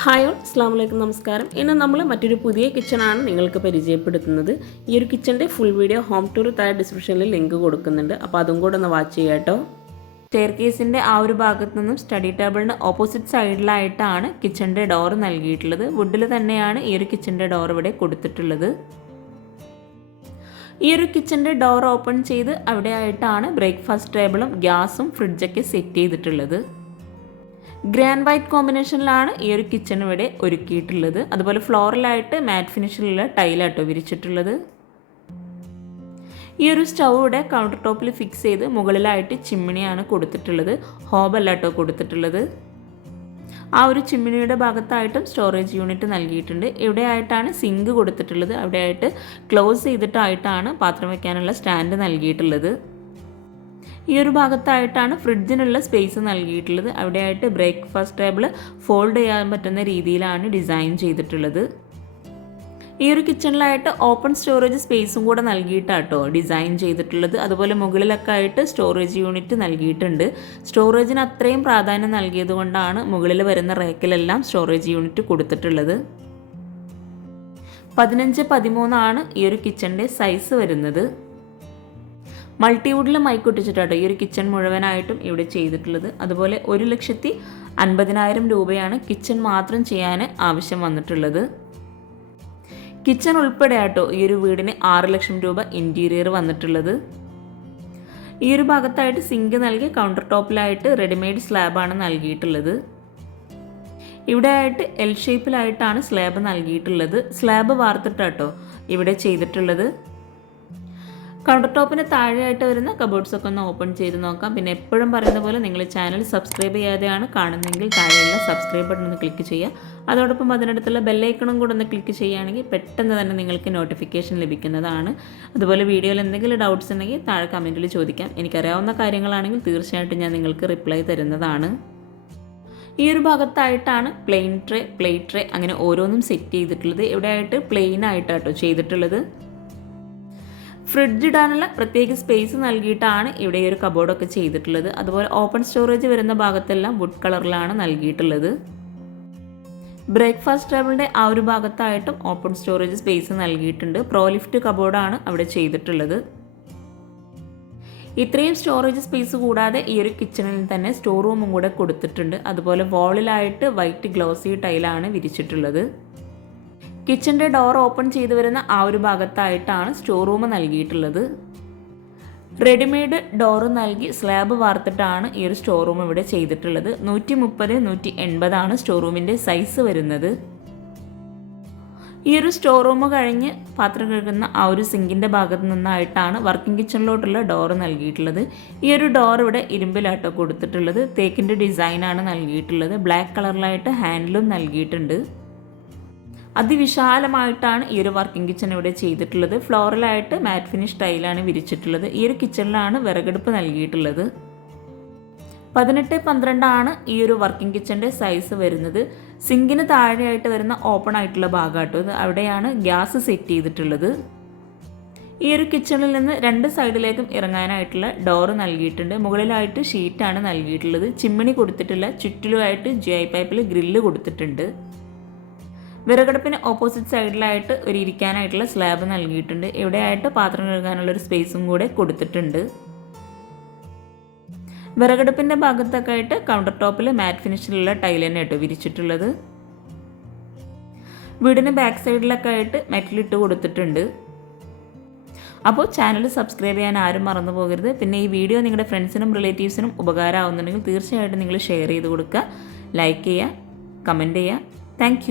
Hi അസ്ലാം വലൈക്കും നമസ്കാരം. ഇന്ന് നമ്മൾ മറ്റൊരു പുതിയ കിച്ചണാണ് നിങ്ങൾക്ക് പരിചയപ്പെടുത്തുന്നത്. ഈ ഒരു കിച്ചന്റെ ഫുൾ വീഡിയോ ഹോം ടൂർ താഴെ ഡിസ്ക്രിപ്ഷനിൽ ലിങ്ക് കൊടുക്കുന്നുണ്ട്. അപ്പോൾ അതും കൂടെ ഒന്ന് വാച്ച് ചെയ്യാം കേട്ടോ. സ്റ്റെയർ കേസിന്റെ ആ ഒരു ഭാഗത്തു നിന്നും സ്റ്റഡി ടേബിളിന്റെ ഓപ്പോസിറ്റ് സൈഡിലായിട്ടാണ് കിച്ചന്റെ ഡോർ നൽകിയിട്ടുള്ളത്. വുഡിൽ തന്നെയാണ് ഈ ഒരു കിച്ചന്റെ ഡോർ ഇവിടെ കൊടുത്തിട്ടുള്ളത്. ഈ ഒരു കിച്ചന്റെ ഡോർ ഓപ്പൺ ചെയ്ത് അവിടെയായിട്ടാണ് ബ്രേക്ക്ഫാസ്റ്റ് ടേബിളും ഗ്യാസും ഫ്രിഡ്ജൊക്കെ സെറ്റ് ചെയ്തിട്ടുള്ളത്. ഗ്രാൻഡ് വൈറ്റ് കോമ്പിനേഷനിലാണ് ഈ ഒരു കിച്ചൺ ഇവിടെ ഒരുക്കിയിട്ടുള്ളത്. അതുപോലെ ഫ്ലോറലായിട്ട് മാറ്റ് ഫിനിഷിലുള്ള ടൈലാട്ടോ വിരിച്ചിട്ടുള്ളത്. ഈ ഒരു സ്റ്റൗ ഇവിടെ കൗണ്ടർ ടോപ്പിൽ ഫിക്സ് ചെയ്ത് മുകളിലായിട്ട് ചിമ്മിണിയാണ് കൊടുത്തിട്ടുള്ളത്. ഹോബല്ലാട്ടോ കൊടുത്തിട്ടുള്ളത്. ആ ഒരു ചിമ്മിണിയുടെ ഭാഗത്തായിട്ടും സ്റ്റോറേജ് യൂണിറ്റ് നൽകിയിട്ടുണ്ട്. ഇവിടെ ആയിട്ടാണ് സിങ്ക് കൊടുത്തിട്ടുള്ളത്. അവിടെയായിട്ട് ക്ലോസ് ചെയ്തിട്ടായിട്ടാണ് പാത്രം വയ്ക്കാനുള്ള സ്റ്റാൻഡ് നൽകിയിട്ടുള്ളത്. ഈ ഒരു ഭാഗത്തായിട്ടാണ് ഫ്രിഡ്ജിനുള്ള സ്പേസ് നൽകിയിട്ടുള്ളത്. അവിടെയായിട്ട് ബ്രേക്ക്ഫാസ്റ്റ് ടേബിൾ ഫോൾഡ് ചെയ്യാൻ പറ്റുന്ന രീതിയിലാണ് ഡിസൈൻ ചെയ്തിട്ടുള്ളത്. ഈ ഒരു കിച്ചണിലായിട്ട് ഓപ്പൺ സ്റ്റോറേജ് സ്പേസും കൂടെ നൽകിയിട്ടാട്ടോ ഡിസൈൻ ചെയ്തിട്ടുള്ളത്. അതുപോലെ മുകളിലൊക്കെ ആയിട്ട് സ്റ്റോറേജ് യൂണിറ്റ് നൽകിയിട്ടുണ്ട്. സ്റ്റോറേജിന് അത്രയും പ്രാധാന്യം നൽകിയത് കൊണ്ടാണ് മുകളിൽ വരുന്ന റേക്കിലെല്ലാം സ്റ്റോറേജ് യൂണിറ്റ് കൊടുത്തിട്ടുള്ളത്. പതിനഞ്ച് പതിമൂന്നാണ് ഈ ഒരു കിച്ചണിന്റെ സൈസ് വരുന്നത്. മൾട്ടിവുഡിൽ മൈക്കൊട്ടിച്ചിട്ടാട്ടോ ഈ ഒരു കിച്ചൺ മുഴുവനായിട്ടും ഇവിടെ ചെയ്തിട്ടുള്ളത്. അതുപോലെ ഒരു ലക്ഷത്തി അൻപതിനായിരം രൂപയാണ് കിച്ചൺ മാത്രം ചെയ്യാൻ ആവശ്യം വന്നിട്ടുള്ളത്. കിച്ചൺ ഉൾപ്പെടെ ആട്ടോ ഈ ഒരു വീടിന് ആറ് ലക്ഷം രൂപ ഇന്റീരിയർ വന്നിട്ടുള്ളത്. ഈ ഒരു ഭാഗത്തായിട്ട് സിങ്ക് നൽകി കൗണ്ടർ ടോപ്പിലായിട്ട് റെഡിമെയ്ഡ് സ്ലാബാണ് നൽകിയിട്ടുള്ളത്. ഇവിടെ ആയിട്ട് എൽ ഷേപ്പിലായിട്ടാണ് സ്ലാബ് നൽകിയിട്ടുള്ളത്. സ്ലാബ് വാർത്തിട്ടാട്ടോ ഇവിടെ ചെയ്തിട്ടുള്ളത്. കൗണ്ടർ ടോപ്പിന് താഴെയായിട്ട് വരുന്ന കബോർഡ്സ് ഒക്കെ ഒന്ന് ഓപ്പൺ ചെയ്ത് നോക്കാം. പിന്നെ എപ്പോഴും പറയുന്ന പോലെ നിങ്ങൾ ചാനൽ സബ്സ്ക്രൈബ് ചെയ്യാതെയാണ് കാണുന്നതെങ്കിൽ താഴെയുള്ള സബ്സ്ക്രൈബ് ബട്ടൺ ഒന്ന് ക്ലിക്ക് ചെയ്യുക. അതോടൊപ്പം അതിനടുത്തുള്ള ബെല്ലൈക്കണും കൂടെ ഒന്ന് ക്ലിക്ക് ചെയ്യുകയാണെങ്കിൽ പെട്ടെന്ന് തന്നെ നിങ്ങൾക്ക് നോട്ടിഫിക്കേഷൻ ലഭിക്കുന്നതാണ്. അതുപോലെ വീഡിയോയിൽ എന്തെങ്കിലും ഡൗട്ട്സ് ഉണ്ടെങ്കിൽ താഴെ കമന്റിൽ ചോദിക്കാം. എനിക്കറിയാവുന്ന കാര്യങ്ങളാണെങ്കിൽ തീർച്ചയായിട്ടും ഞാൻ നിങ്ങൾക്ക് റിപ്ലൈ തരുന്നതാണ്. ഈ ഒരു ഭാഗത്തായിട്ടാണ് പ്ലെയിൻ ട്രേ പ്ലേറ്റ് ട്രേ അങ്ങനെ ഓരോന്നും സെറ്റ് ചെയ്തിട്ടുള്ളത്. ഇവിടെ ആയിട്ട് പ്ലെയിൻ ആയിട്ടാട്ടോ ചെയ്തിട്ടുള്ളത്. ഫ്രിഡ്ജ് ഇടാനുള്ള പ്രത്യേക സ്പേസ് നൽകിയിട്ടാണ് ഇവിടെ ഒരു കബോർഡൊക്കെ ചെയ്തിട്ടുള്ളത്. അതുപോലെ ഓപ്പൺ സ്റ്റോറേജ് വരുന്ന ഭാഗത്തെല്ലാം വുഡ് കളറിലാണ് നൽകിയിട്ടുള്ളത്. ബ്രേക്ക്ഫാസ്റ്റ് ടേബിളിന്റെ ആ ഒരു ഭാഗത്തായിട്ടും ഓപ്പൺ സ്റ്റോറേജ് സ്പേസ് നൽകിയിട്ടുണ്ട്. പ്രോലിഫ്റ്റ് കബോർഡാണ് അവിടെ ചെയ്തിട്ടുള്ളത്. ഇത്രയും സ്റ്റോറേജ് സ്പേസ് കൂടാതെ ഈ ഒരു കിച്ചണിൽ തന്നെ സ്റ്റോർ റൂമും കൂടെ കൊടുത്തിട്ടുണ്ട്. അതുപോലെ വാളിലായിട്ട് വൈറ്റ് ഗ്ലോസി ടൈലാണ് വിരിച്ചിട്ടുള്ളത്. കിച്ചന്റെ ഡോർ ഓപ്പൺ ചെയ്തു വരുന്ന ആ ഒരു ഭാഗത്തായിട്ടാണ് സ്റ്റോർ റൂം നൽകിയിട്ടുള്ളത്. റെഡിമെയ്ഡ് ഡോർ നൽകി സ്ലാബ് വാർത്തിട്ടാണ് ഈ ഒരു സ്റ്റോർ റൂം ഇവിടെ ചെയ്തിട്ടുള്ളത്. നൂറ്റി മുപ്പത് നൂറ്റി എൺപതാണ് സ്റ്റോർ റൂമിന്റെ സൈസ് വരുന്നത്. ഈ ഒരു സ്റ്റോർ റൂം കഴിഞ്ഞ് പാത്രം കഴുകുന്ന ആ ഒരു സിങ്കിന്റെ ഭാഗത്ത് നിന്നായിട്ടാണ് വർക്കിംഗ് കിച്ചണിലോട്ടുള്ള ഡോർ നൽകിയിട്ടുള്ളത്. ഈ ഒരു ഡോർ ഇവിടെ ഇരുമ്പിലാട്ടോ കൊടുത്തിട്ടുള്ളത്. തേക്കിന്റെ ഡിസൈനാണ് നൽകിയിട്ടുള്ളത്. ബ്ലാക്ക് കളറിലായിട്ട് ഹാൻഡിലും നൽകിയിട്ടുണ്ട്. അതിവിശാലമായിട്ടാണ് ഈ ഒരു വർക്കിംഗ് കിച്ചൺ ഇവിടെ ചെയ്തിട്ടുള്ളത്. ഫ്ലോറലായിട്ട് മാറ്റ് ഫിനിഷ് ടൈലാണ് വിരിച്ചിട്ടുള്ളത്. ഈ ഒരു കിച്ചണിലാണ് വിറകെടുപ്പ് നൽകിയിട്ടുള്ളത്. പതിനെട്ട് പന്ത്രണ്ടാണ് ഈ ഒരു വർക്കിംഗ് കിച്ചന്റെ സൈസ് വരുന്നത്. സിങ്കിന് താഴെയായിട്ട് വരുന്ന ഓപ്പൺ ആയിട്ടുള്ള ഭാഗമാട്ടോ അവിടെയാണ് ഗ്യാസ് സെറ്റ് ചെയ്തിട്ടുള്ളത്. ഈ ഒരു കിച്ചണിൽ നിന്ന് രണ്ട് സൈഡിലേക്കും ഇറങ്ങാനായിട്ടുള്ള ഡോറ് നൽകിയിട്ടുണ്ട്. മുകളിലായിട്ട് ഷീറ്റാണ് നൽകിയിട്ടുള്ളത്. ചിമ്മിണി കൊടുത്തിട്ടുള്ള ചുറ്റിലുമായിട്ട് ജി ഐ പൈപ്പിൽ ഗ്രില്ല് കൊടുത്തിട്ടുണ്ട്. വിറകടുപ്പിന് ഓപ്പോസിറ്റ് സൈഡിലായിട്ട് ഒരു ഇരിക്കാനായിട്ടുള്ള സ്ലാബ് നൽകിയിട്ടുണ്ട്. ഇവിടെയായിട്ട് പാത്രം കഴുകാനുള്ള ഒരു സ്പേസും കൂടെ കൊടുത്തിട്ടുണ്ട്. വിറകടുപ്പിന്റെ ഭാഗത്തൊക്കെ ആയിട്ട് കൗണ്ടർ ടോപ്പിൽ മാറ്റ് ഫിനിഷിലുള്ള ടൈൽ തന്നെ കേട്ടോ വിരിച്ചിട്ടുള്ളത്. വീടിന് ബാക്ക് സൈഡിലൊക്കെ ആയിട്ട് മെറ്റലിട്ട് കൊടുത്തിട്ടുണ്ട്. അപ്പോൾ ചാനൽ സബ്സ്ക്രൈബ് ചെയ്യാൻ ആരും മറന്നു പോകരുത്. പിന്നെ ഈ വീഡിയോ നിങ്ങളുടെ ഫ്രണ്ട്സിനും റിലേറ്റീവ്സിനും ഉപകാരമാവുന്നുണ്ടെങ്കിൽ തീർച്ചയായിട്ടും നിങ്ങൾ ഷെയർ ചെയ്ത് കൊടുക്കുക. ലൈക്ക് ചെയ്യുക കമന്റ് ചെയ്യുക. താങ്ക്